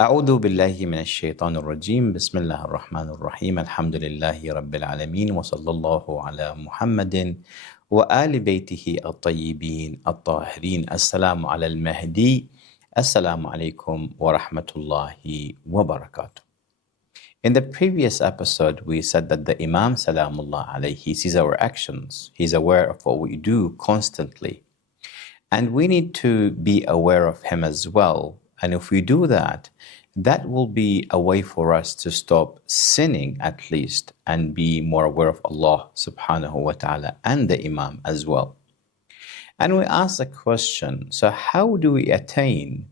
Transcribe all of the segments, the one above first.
أعوذ بالله من الشيطان الرجيم بسم الله الرحمن الرحيم الحمد لله رب العالمين وصلى الله على محمد وآل بيته الطيبين الطاهرين السلام على المهدي السلام عليكم ورحمة الله وبركاته. In the previous episode, we said that the Imam Salamullah alayhi, he sees our actions. He's aware of what we do constantly. And we need to be aware of him as well. And if we do that, that will be a way for us to stop sinning at least and be more aware of Allah subhanahu wa ta'ala and the Imam as well. And we ask the question, so how do we attain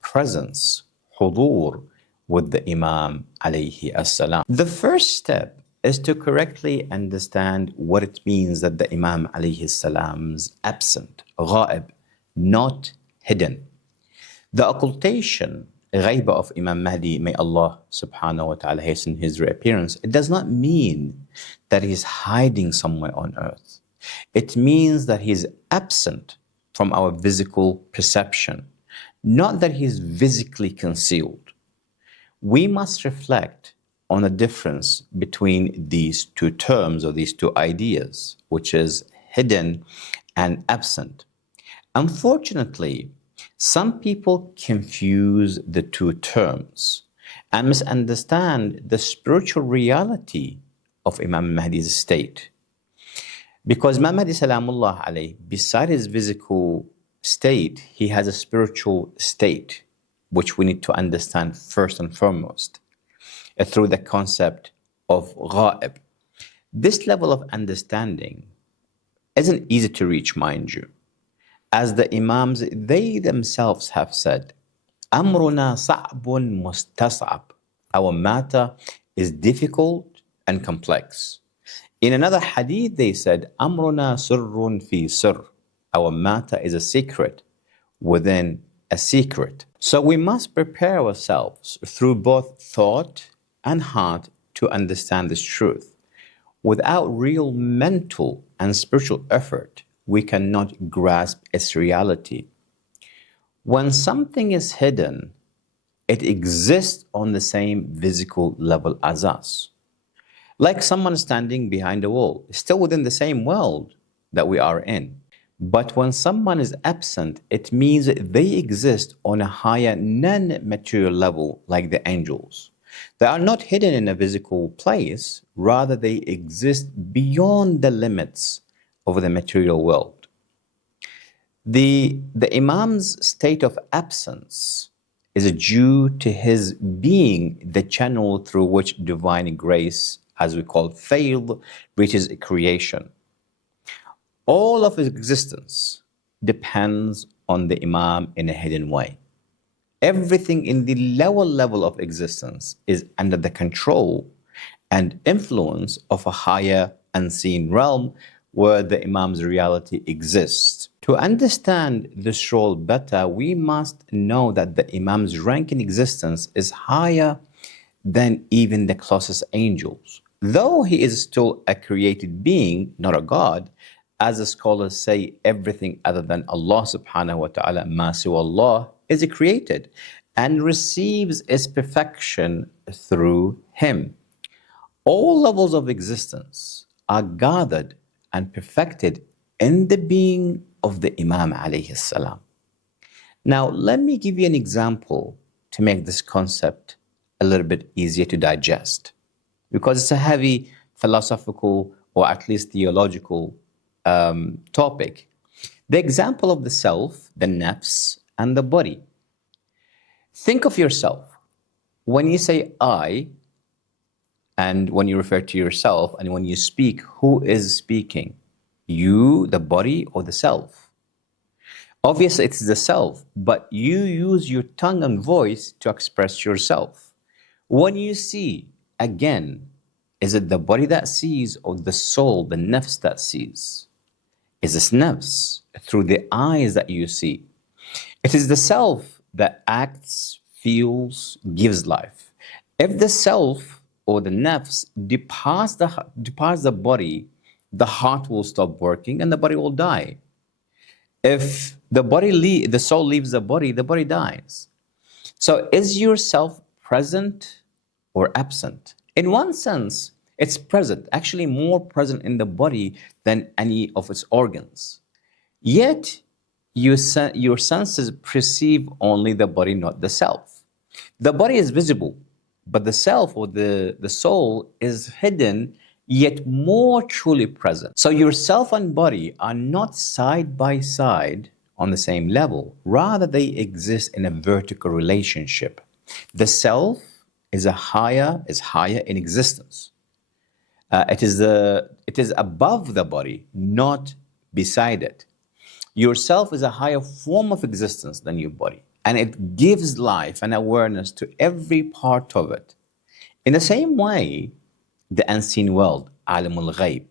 presence, ḥuḍūr, with the Imam alayhi as-salam? The first step is to correctly understand what it means that the Imam alayhi as-salam's absent, ghā'ib, not hidden. The occultation, Ghaybah of Imam Mahdi, may Allah subhanahu wa ta'ala hasten his reappearance, it does not mean that he's hiding somewhere on earth. It means that he's absent from our physical perception, not that he's physically concealed. We must reflect on the difference between these two terms or these two ideas, which is hidden and absent. Unfortunately, some people confuse the two terms and misunderstand the spiritual reality of Imam Mahdi's state. Because Imam Mahdi Salamullah alayhi, beside his physical state, he has a spiritual state, which we need to understand first and foremost through the concept of ghā'ib. This level of understanding isn't easy to reach, mind you. As the Imams, they themselves have said, أَمْرُنَا صَعْبٌ مُسْتَصْعَبٌ. Our matter is difficult and complex. In another hadith, they said, أَمْرُنَا سُرٌّ فِي سِرٍّ. Our matter is a secret within a secret. So we must prepare ourselves through both thought and heart to understand this truth. Without real mental and spiritual effort, we cannot grasp its reality. When something is hidden, it exists on the same physical level as us. Like someone standing behind a wall, still within the same world that we are in. But when someone is absent, it means they exist on a higher non-material level like the angels. They are not hidden in a physical place, rather they exist beyond the limits of the material world. The Imam's state of absence is due to his being the channel through which divine grace, as we call al-Fayḍ, reaches creation. All of his existence depends on the Imam in a hidden way. Everything in the lower level of existence is under the control and influence of a higher unseen realm where the Imam's reality exists. To understand this role better, we must know that the Imam's rank in existence is higher than even the closest angels. Though he is still a created being, not a God, as the scholars say, everything other than Allah subhanahu wa ta'ala, ma siwa Allah, is created and receives its perfection through him. All levels of existence are gathered and perfected in the being of the Imam alayhi salam. Now, let me give you an example to make this concept a little bit easier to digest, because it's a heavy philosophical or at least theological topic. The example of the self, the nafs, and the body. Think of yourself. When you say I, and when you refer to yourself, and when you speak, who is speaking? You, the body, or the self? Obviously, it's the self, but you use your tongue and voice to express yourself. When you see, again, is it the body that sees or the soul, the nafs that sees? Is this nafs through the eyes that you see? It is the self that acts, feels, gives life. If the self or the nafs departs the body, the heart will stop working and the body will die. If the soul leaves the body dies. So is yourself present or absent? In one sense, it's present, actually more present in the body than any of its organs. Yet, your senses perceive only the body, not the self. The body is visible, but the self or the soul is hidden, yet more truly present. So your self and body are not side by side on the same level. Rather, they exist in a vertical relationship. The self is higher in existence. It is above the body, not beside it. Yourself is a higher form of existence than your body, and it gives life and awareness to every part of it. In the same way, the unseen world, alam al-Ghayb,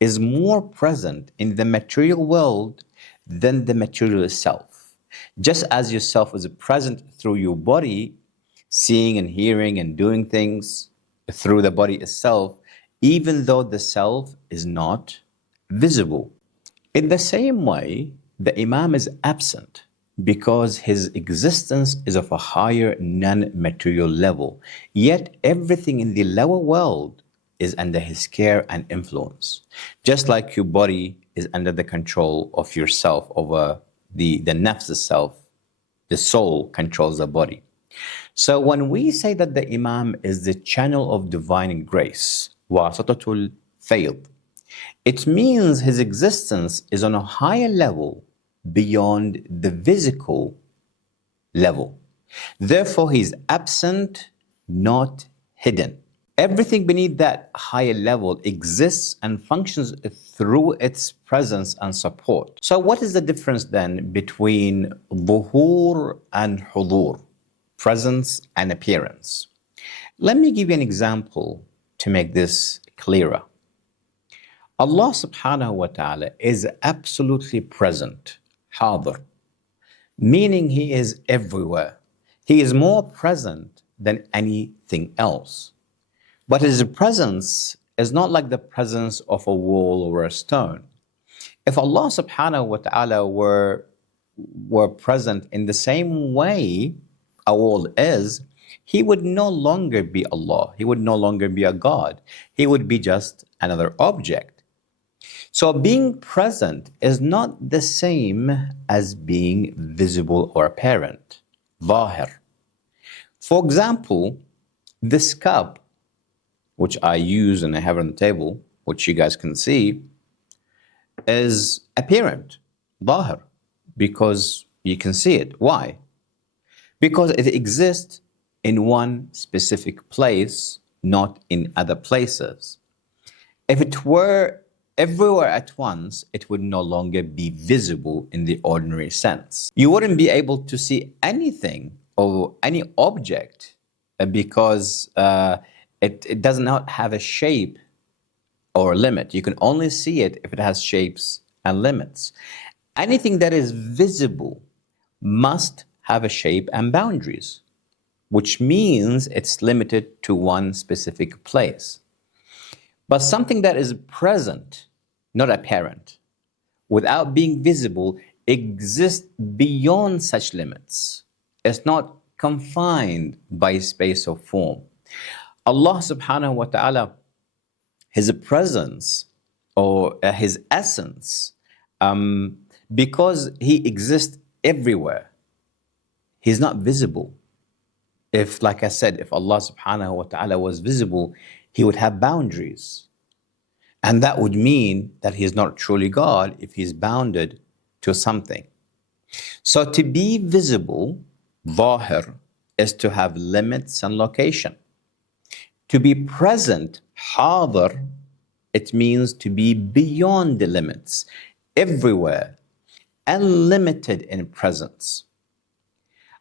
is more present in the material world than the material itself. Just as yourself is present through your body, seeing and hearing and doing things through the body itself, even though the self is not visible. In the same way, the Imam is absent because his existence is of a higher non-material level. Yet everything in the lower world is under his care and influence. Just like your body is under the control of yourself over the nafs itself, the soul controls the body. So when we say that the Imam is the channel of divine grace, wasatatul al-Fayḍ, it means his existence is on a higher level beyond the physical level. Therefore, he is absent, not hidden. Everything beneath that higher level exists and functions through its presence and support. So what is the difference then between ظهور and ḥuḍūr, presence and appearance? Let me give you an example to make this clearer. Allah subhanahu wa ta'ala is absolutely present, ḥuḍūr, meaning he is everywhere. He is more present than anything else. But his presence is not like the presence of a wall or a stone. If Allah subhanahu wa ta'ala were present in the same way a wall is, he would no longer be Allah. He would no longer be a God. He would be just another object. So being present is not the same as being visible or apparent, ظاهر. For example, this cup, which I use and I have on the table, which you guys can see, is apparent, ظاهر, because you can see it. Why? Because it exists in one specific place, not in other places. If it were everywhere at once, it would no longer be visible in the ordinary sense. You wouldn't be able to see anything or any object because it does not have a shape or a limit. You can only see it if it has shapes and limits. Anything that is visible must have a shape and boundaries, which means it's limited to one specific place. But something that is present, not apparent, without being visible, exists beyond such limits. It's not confined by space or form. Allah subhanahu wa ta'ala, his presence or his essence, because he exists everywhere, he's not visible. If, like I said, if Allah subhanahu wa ta'ala was visible, he would have boundaries. And that would mean that he is not truly God if he's bounded to something. So to be visible, ظاهر, is to have limits and location. To be present, ḥuḍūr, it means to be beyond the limits, everywhere, unlimited in presence.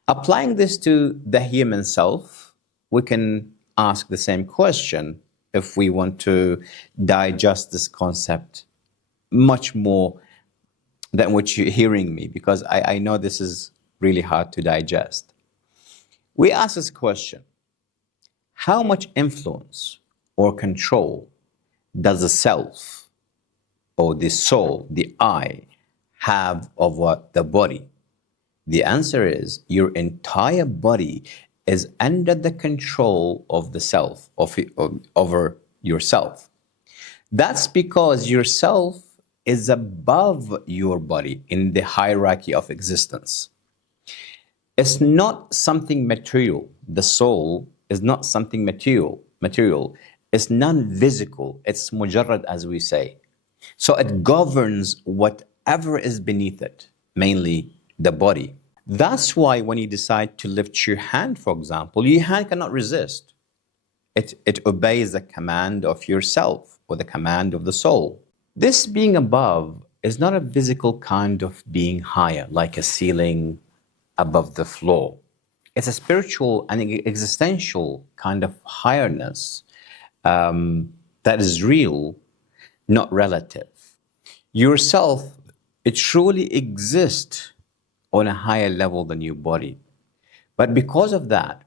Applying this to the human self, we can ask the same question if we want to digest this concept much more than what you're hearing me, because I know this is really hard to digest. We ask this question: how much influence or control does the self or the soul, the I, have over the body? The answer is your entire body is under the control of the self, over yourself. That's because yourself is above your body in the hierarchy of existence. It's not something material. The soul is not something material. It's non-physical. It's mujarrad, as we say. So it governs whatever is beneath it, mainly the body. That's why when you decide to lift your hand, for example, your hand cannot resist. It obeys the command of yourself or the command of the soul. This being above is not a physical kind of being higher, like a ceiling above the floor. It's a spiritual and existential kind of highness that is real, not relative. Yourself, it truly exists on a higher level than your body. But because of that,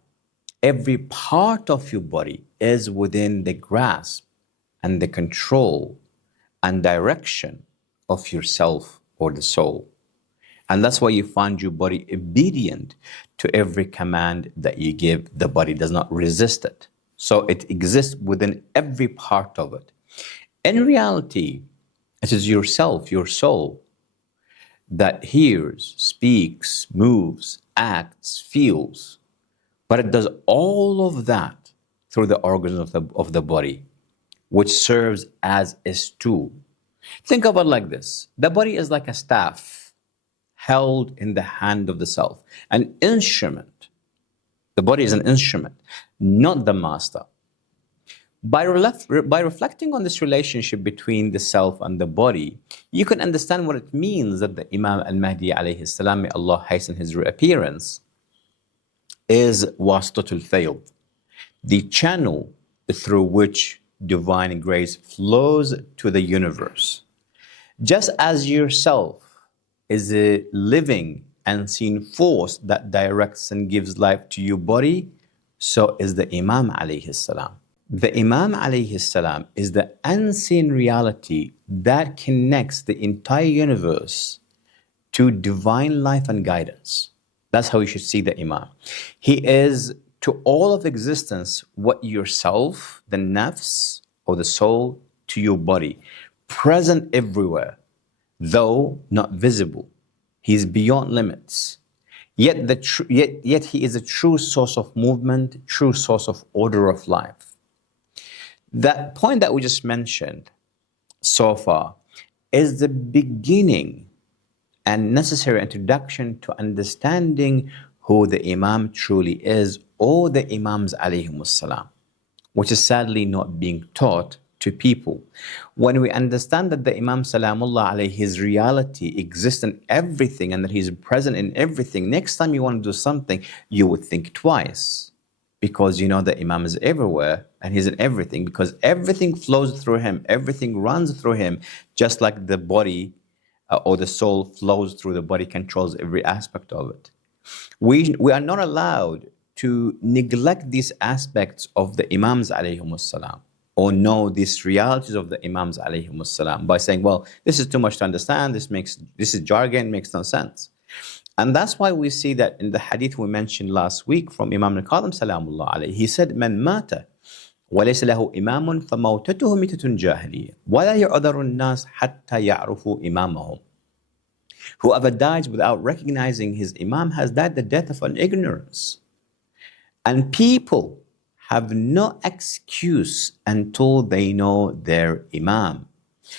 every part of your body is within the grasp and the control and direction of yourself or the soul. And that's why you find your body obedient to every command that you give. The body does not resist it. So it exists within every part of it. In reality, it is yourself, your soul, that hears, speaks, moves, acts, feels. But it does all of that through the organs of the body, which serves as a tool. Think of it like this. The body is like a staff held in the hand of the self, an instrument. The body is an instrument, not the master. By reflecting on this relationship between the self and the body, you can understand what it means that the Imam al-Mahdi alayhi salam, may Allah hasten his reappearance, is wastat al-Fayḍ, the channel through which divine grace flows to the universe. Just as yourself is a living unseen force that directs and gives life to your body, so is the Imam alayhi salam. The Imam alayhi salam is the unseen reality that connects the entire universe to divine life and guidance. That's how you should see the Imam. He is to all of existence what yourself, the nafs or the soul, to your body, present everywhere, though not visible. He is beyond limits. Yet he is a true source of movement, true source of order of life. That point that we just mentioned so far is the beginning and necessary introduction to understanding who the Imam truly is, or the Imams alayhimus salam, which is sadly not being taught to people. When we understand that the Imam salamullah alayhi, his reality exists in everything and that he's present in everything, next time you want to do something, you would think twice. Because you know that Imam is everywhere and he's in everything, because everything flows through him, everything runs through him, just like the body or the soul flows through the body, controls every aspect of it. We are not allowed to neglect these aspects of the Imams alayhimus salam, or know these realities of the Imams alayhimus salam by saying, well, this is too much to understand, this is jargon, makes no sense. And that's why we see that in the hadith we mentioned last week from Imam al-Kadhim salamullah alayhi, he said, "Man mata walaysa lahu imamun famawtatuhu mitatun jahiliyyah wala yu'adharu an-nas hatta ya'rufu imamahum." Whoever dies without recognizing his imam has died the death of an ignorance. And people have no excuse until they know their imam.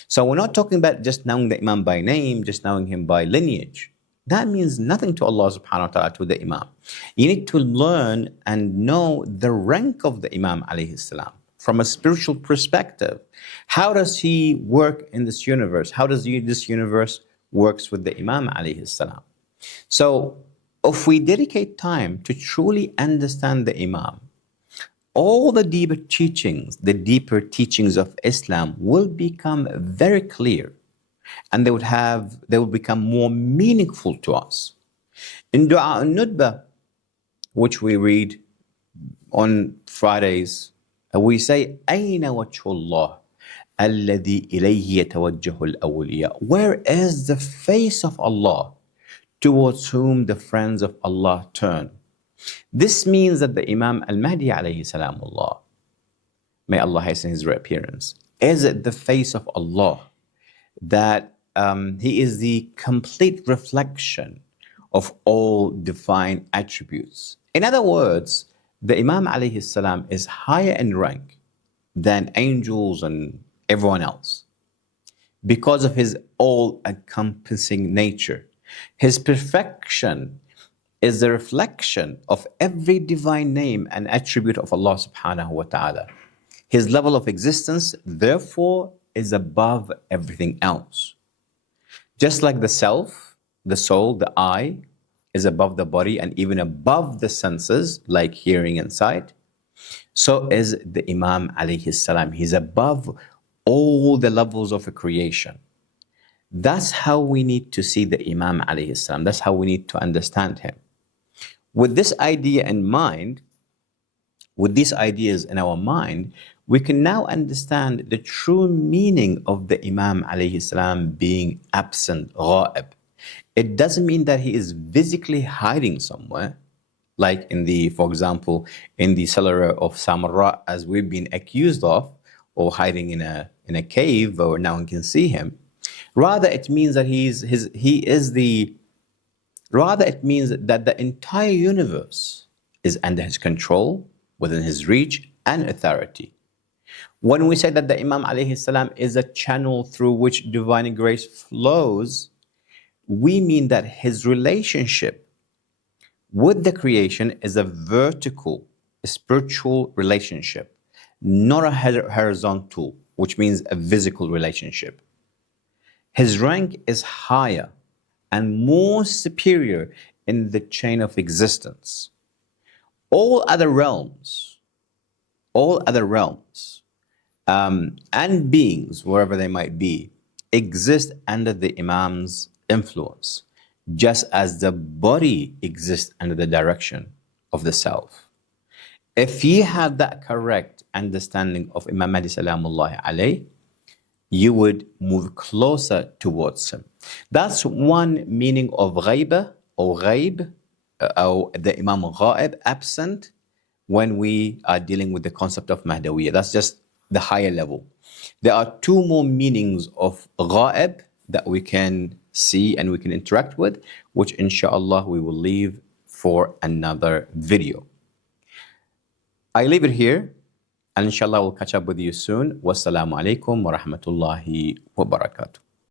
So we're not talking about just knowing the imam by name, just knowing him by lineage. That means nothing to Allah subhanahu wa ta'ala, to the Imam. You need to learn and know the rank of the Imam alayhi salam from a spiritual perspective. How does he work in this universe? How does this universe works with the Imam alayhi salam? So if we dedicate time to truly understand the Imam, all the deeper teachings of Islam will become very clear. And they will become more meaningful to us. In Dua al-Nudba, which we read on Fridays, we say, أَيْنَ وَجْهُ اللَّهِ الَّذِي إِلَيْهِ يَتَوَجَّهُ الْأَوْلِيَاءُ. Where is the face of Allah towards whom the friends of Allah turn. This means that the Imam al-Mahdi alayhi salamullah, may Allah hasten his reappearance, is the face of Allah, that he is the complete reflection of all divine attributes. In other words, the Imam alayhi salam is higher in rank than angels and everyone else because of his all-encompassing nature. His perfection is the reflection of every divine name and attribute of Allah subhanahu wa ta'ala. His level of existence, therefore, is above everything else. Just like the self, the soul, the I, is above the body and even above the senses, like hearing and sight, so is the Imam alayhi salam. He's above all the levels of a creation. That's how we need to see the Imam alayhi salam. That's how we need to understand him. With this idea in mind, with these ideas in our mind, we can now understand the true meaning of the Imam alayhi salam being absent, ghā'ib. It doesn't mean that he is physically hiding somewhere, like for example, in the cellar of Samarra, as we've been accused of, or hiding in a cave, or no one can see him. Rather, it means that Rather, it means that the entire universe is under his control, within his reach and authority. When we say that the Imam alayhi salam is a channel through which divine grace flows, we mean that his relationship with the creation is a vertical, spiritual relationship, not a horizontal, which means a physical relationship. His rank is higher and more superior in the chain of existence. All other realms, and beings, wherever they might be, exist under the Imam's influence, just as the body exists under the direction of the self. If you have that correct understanding of Imam Mahdi salamullahi alayhi, you would move closer towards him. That's one meaning of Ghaybah or ghā'ib, or the Imam ghā'ib, absent, when we are dealing with the concept of Mahdawiyya. That's just the higher level. There are two more meanings of ghā'ib that we can see and we can interact with, which inshallah we will leave for another video. I leave it here, and inshallah we'll catch up with you soon. Wassalamu alaikum wa rahmatullahi wa barakatuh.